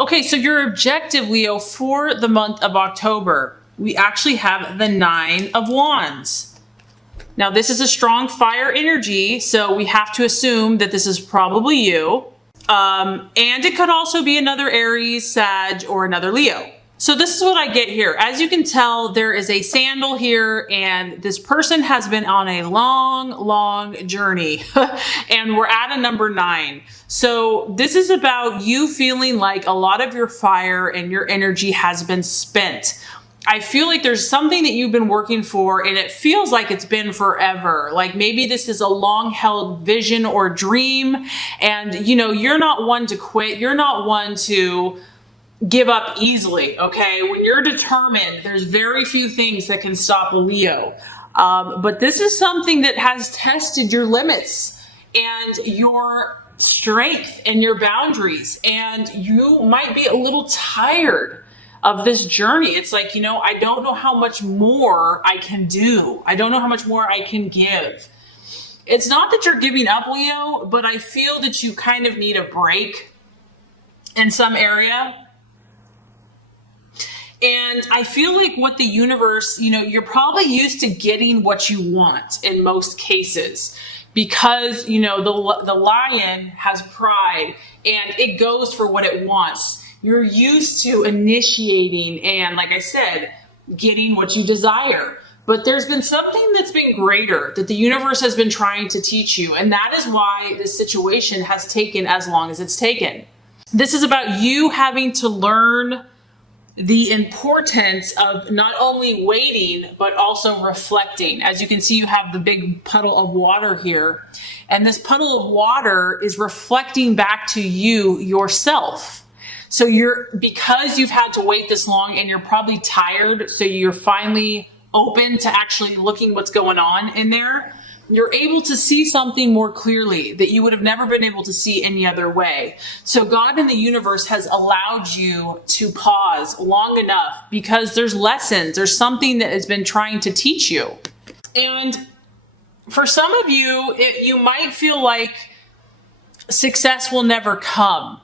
Okay, so your objective, Leo, for the month of October, we actually have the Nine of Wands. Now, this is a strong fire energy, so we have to assume that this is probably you. And it could also be another Aries, Sag, or another Leo. So this is what I get here. As you can tell, there is a sandal here, and this person has been on a long, long journey. And we're at a number 9. So this is about you feeling like a lot of your fire and your energy has been spent. I feel like there's something that you've been working for, and it feels like it's been forever. Like maybe this is a long held vision or dream, and you're not one to quit. You're not one to give up easily. Okay. When you're determined, there's very few things that can stop a Leo. But this is something that has tested your limits and your strength and your boundaries. And you might be a little tired of this journey. It's like, I don't know how much more I can do. I don't know how much more I can give. It's not that you're giving up, Leo, but I feel that you kind of need a break in some area. And I feel like what the universe, you're probably used to getting what you want in most cases because, the lion has pride and it goes for what it wants. You're used to initiating and, like I said, getting what you desire. But there's been something that's been greater that the universe has been trying to teach you. And that is why this situation has taken as long as it's taken. This is about you having to learn the importance of not only waiting, but also reflecting. As you can see, you have the big puddle of water here. And this puddle of water is reflecting back to you yourself. So because you've had to wait this long and you're probably tired, so you're finally open to actually looking what's going on in there, you're able to see something more clearly that you would have never been able to see any other way. So God in the universe has allowed you to pause long enough because there's lessons, there's something that has been trying to teach you. And for some of you, you might feel like success will never come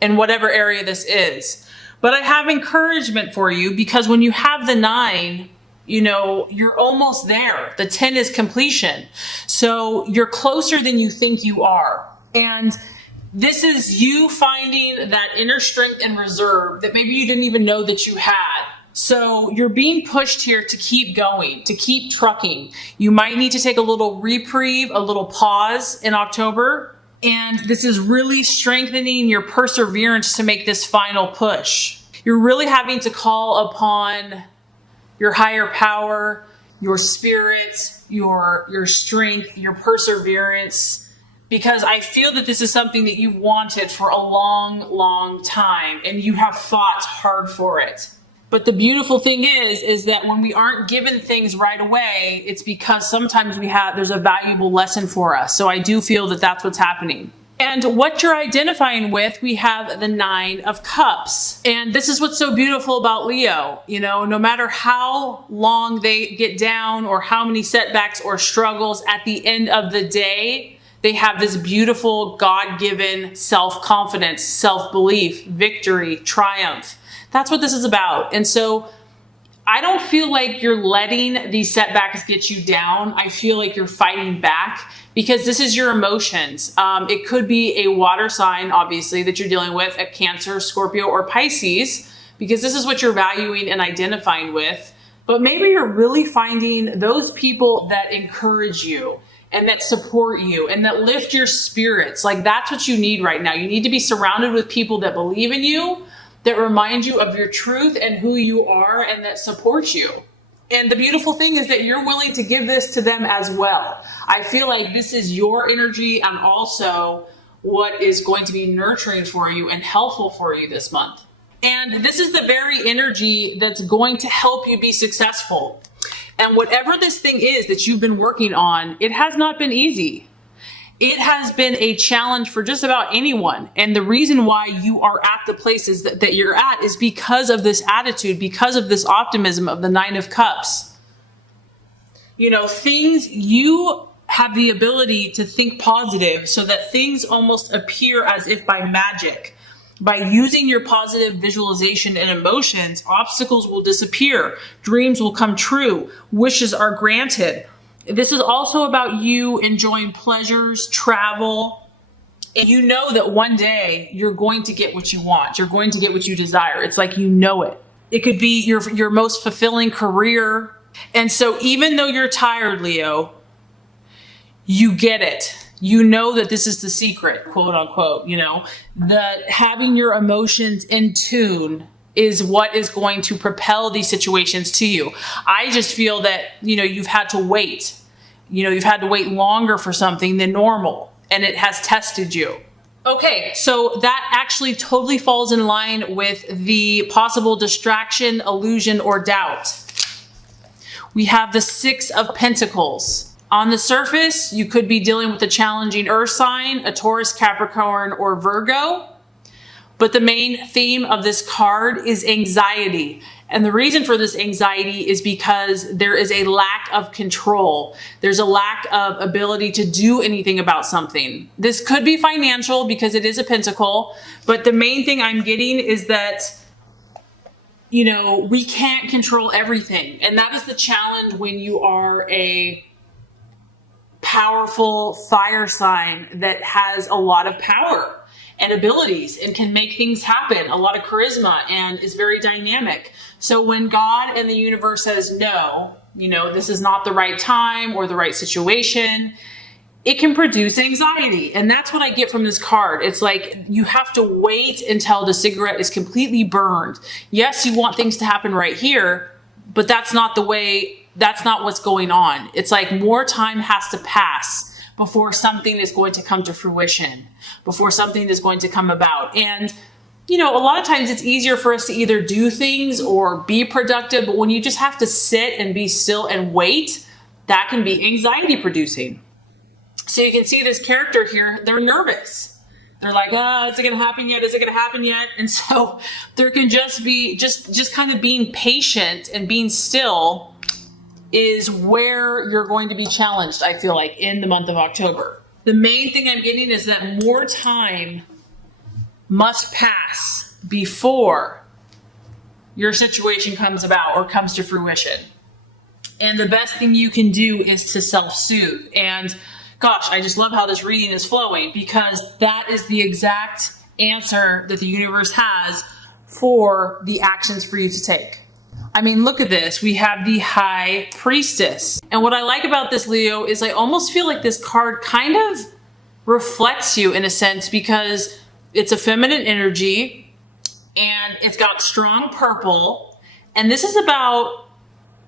in whatever area this is. But I have encouragement for you because when you have the 9, you're almost there. The 10 is completion. So you're closer than you think you are. And this is you finding that inner strength and reserve that maybe you didn't even know that you had. So you're being pushed here to keep going, to keep trucking. You might need to take a little reprieve, a little pause in October. And this is really strengthening your perseverance to make this final push. You're really having to call upon your higher power, your spirit, your strength, your perseverance, because I feel that this is something that you've wanted for a long, long time, and you have fought hard for it. But the beautiful thing is that when we aren't given things right away, it's because sometimes there's a valuable lesson for us. So I do feel that that's what's happening. And what you're identifying with, we have the 9 of Cups. And this is what's so beautiful about Leo. No matter how long they get down or how many setbacks or struggles, at the end of the day, they have this beautiful God-given self-confidence, self-belief, victory, triumph. That's what this is about. And so I don't feel like you're letting these setbacks get you down. I feel like you're fighting back because this is your emotions. It could be a water sign, obviously, that you're dealing with, a Cancer, Scorpio, or Pisces, because this is what you're valuing and identifying with. But maybe you're really finding those people that encourage you and that support you and that lift your spirits. Like that's what you need right now. You need to be surrounded with people that believe in you, that remind you of your truth and who you are, and that support you. And the beautiful thing is that you're willing to give this to them as well. I feel like this is your energy and also what is going to be nurturing for you and helpful for you this month. And this is the very energy that's going to help you be successful. And whatever this thing is that you've been working on, it has not been easy. It has been a challenge for just about anyone. And the reason why you are at the places that you're at is because of this attitude, because of this optimism of the 9 of Cups. You have the ability to think positive so that things almost appear as if by magic. By using your positive visualization and emotions, obstacles will disappear, dreams will come true, wishes are granted. This is also about you enjoying pleasures, travel, and you know that one day you're going to get what you want. You're going to get what you desire. It's like you know it. It could be your most fulfilling career. And so even though you're tired, Leo, you get it. You know that this is the secret, quote unquote, that having your emotions in tune is what is going to propel these situations to you. I just feel that, you've had to wait. You've had to wait longer for something than normal, and it has tested you. Okay, so that actually totally falls in line with the possible distraction, illusion, or doubt. We have the Six of Pentacles. On the surface, you could be dealing with a challenging earth sign, a Taurus, Capricorn, or Virgo. But the main theme of this card is anxiety. And the reason for this anxiety is because there is a lack of control. There's a lack of ability to do anything about something. This could be financial because it is a pentacle. But the main thing I'm getting is that we can't control everything. And that is the challenge when you are a powerful fire sign that has a lot of power and abilities and can make things happen, a lot of charisma, and is very dynamic. So when God and the universe says, no, this is not the right time or the right situation, it can produce anxiety. And that's what I get from this card. It's like you have to wait until the cigarette is completely burned. Yes, you want things to happen right here, but that's not what's going on. It's like more time has to pass before something is going to come to fruition, before something is going to come about. And, a lot of times it's easier for us to either do things or be productive, but when you just have to sit and be still and wait, that can be anxiety producing. So you can see this character here, they're nervous. They're like, is it going to happen yet? Is it going to happen yet? And so there can just be just kind of being patient and being still is where you're going to be challenged, I feel like, in the month of October. The main thing I'm getting is that more time must pass before your situation comes about or comes to fruition. And the best thing you can do is to self-soothe. And gosh, I just love how this reading is flowing because that is the exact answer that the universe has for the actions for you to take. I mean, look at this. We have the High Priestess. And what I like about this, Leo, is I almost feel like this card kind of reflects you in a sense because it's a feminine energy and it's got strong purple. And this is about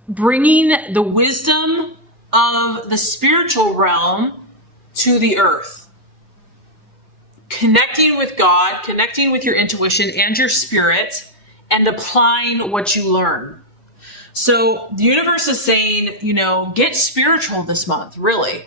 bringing the wisdom of the spiritual realm to the earth. Connecting with God, connecting with your intuition and your spirit, and applying what you learn. So the universe is saying, get spiritual this month, really.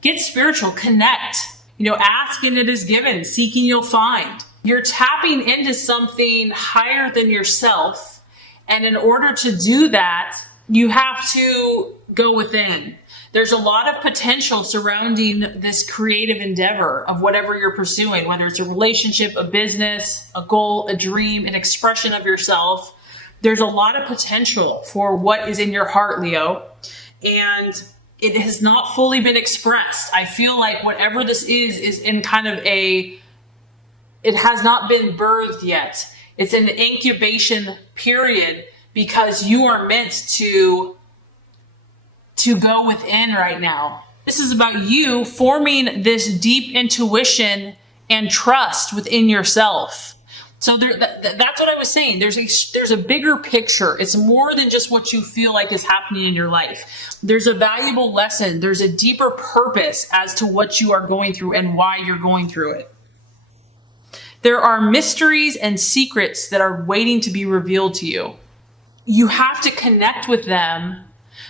Get spiritual, connect. Ask and it is given, seeking you'll find. You're tapping into something higher than yourself. And in order to do that, you have to go within. There's a lot of potential surrounding this creative endeavor of whatever you're pursuing, whether it's a relationship, a business, a goal, a dream, an expression of yourself. There's a lot of potential for what is in your heart, Leo, and it has not fully been expressed. I feel like whatever this is in kind of it has not been birthed yet. It's an incubation period because you are meant to go within right now. This is about you forming this deep intuition and trust within yourself. So that's what I was saying. There's a bigger picture. It's more than just what you feel like is happening in your life. There's a valuable lesson. There's a deeper purpose as to what you are going through and why you're going through it. There are mysteries and secrets that are waiting to be revealed to you. You have to connect with them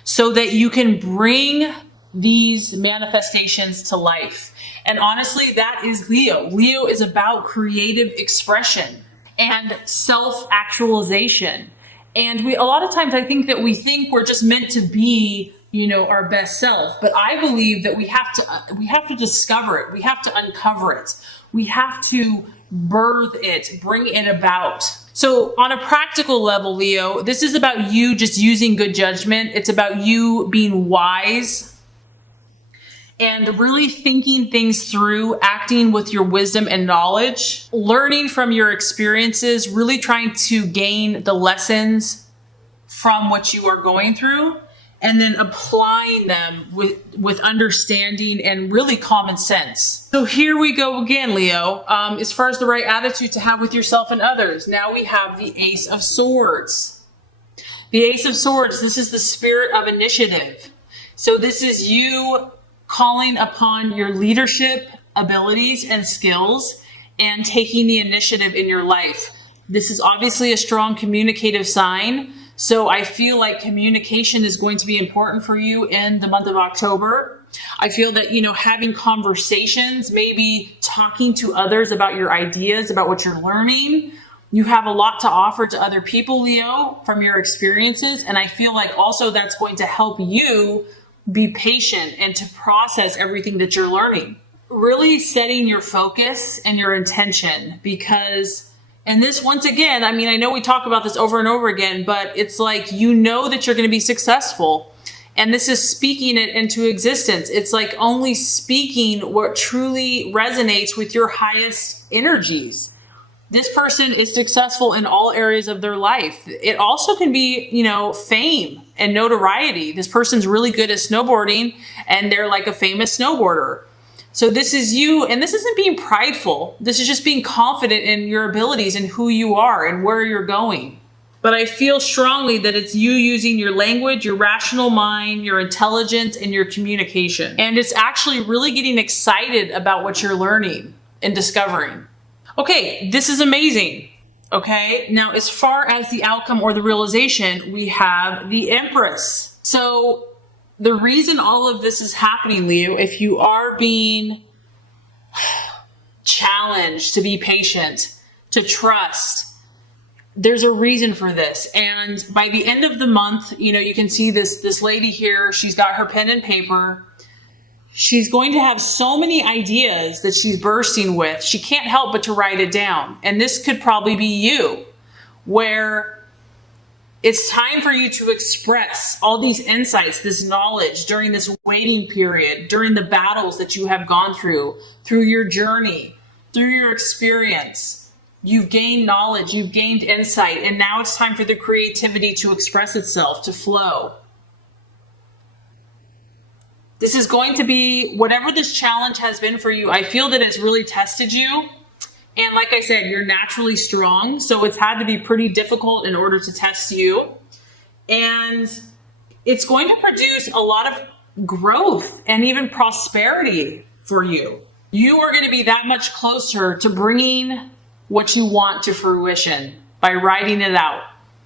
so that you can bring these manifestations to life. And honestly, that is Leo. Leo is about creative expression and self-actualization. And a lot of times I think that we think we're just meant to be, our best self. But I believe that we have to discover it. We have to uncover it. We have to birth it, bring it about. So on a practical level, Leo, this is about you just using good judgment. It's about you being wise and really thinking things through, acting with your wisdom and knowledge, learning from your experiences, really trying to gain the lessons from what you are going through, and then applying them with understanding and really common sense. So here we go again, Leo, as far as the right attitude to have with yourself and others. Now we have the Ace of Swords. The Ace of Swords, this is the spirit of initiative. So this is you calling upon your leadership abilities and skills and taking the initiative in your life. This is obviously a strong communicative sign. So I feel like communication is going to be important for you in the month of October. I feel that, having conversations, maybe talking to others about your ideas, about what you're learning. You have a lot to offer to other people, Leo, from your experiences. And I feel like also that's going to help you be patient and to process everything that you're learning. Really setting your focus and your intention, because and this, once again, I know we talk about this over and over again, but it's like, that you're going to be successful. And this is speaking it into existence. It's like only speaking what truly resonates with your highest energies. This person is successful in all areas of their life. It also can be, fame and notoriety. This person's really good at snowboarding and they're like a famous snowboarder. So this is you, and this isn't being prideful. This is just being confident in your abilities and who you are and where you're going. But I feel strongly that it's you using your language, your rational mind, your intelligence, and your communication. And it's actually really getting excited about what you're learning and discovering. Okay, this is amazing. Okay, now as far as the outcome or the realization, we have the Empress. So the reason all of this is happening, Leo, if you are being challenged to be patient, to trust, there's a reason for this. And by the end of the month, you can see this lady here, she's got her pen and paper. She's going to have so many ideas that she's bursting with. She can't help but to write it down. And this could probably be you, where it's time for you to express all these insights, this knowledge during this waiting period, during the battles that you have gone through your journey, through your experience. You've gained knowledge, you've gained insight, and now it's time for the creativity to express itself, to flow. This is going to be, whatever this challenge has been for you, I feel that it's really tested you. And like I said, you're naturally strong, so it's had to be pretty difficult in order to test you. And it's going to produce a lot of growth and even prosperity for you. You are going to be that much closer to bringing what you want to fruition by writing it out.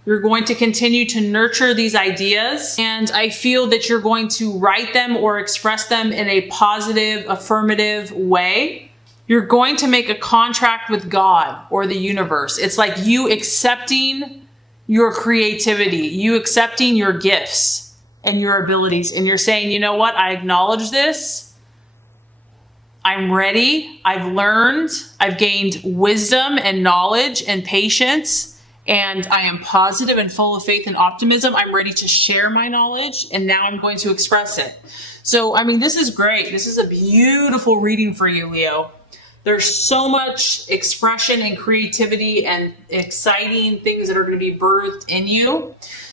You're going to continue to nurture these ideas, and I feel that you're going to write them or express them in a positive, affirmative way. You're going to make a contract with God or the universe. It's like you accepting your creativity, you accepting your gifts and your abilities. And you're saying, you know what? I acknowledge this. I'm ready. I've learned. I've gained wisdom and knowledge and patience. And I am positive and full of faith and optimism. I'm ready to share my knowledge. And now I'm going to express it. So, this is great. This is a beautiful reading for you, Leo. There's so much expression and creativity and exciting things that are going to be birthed in you.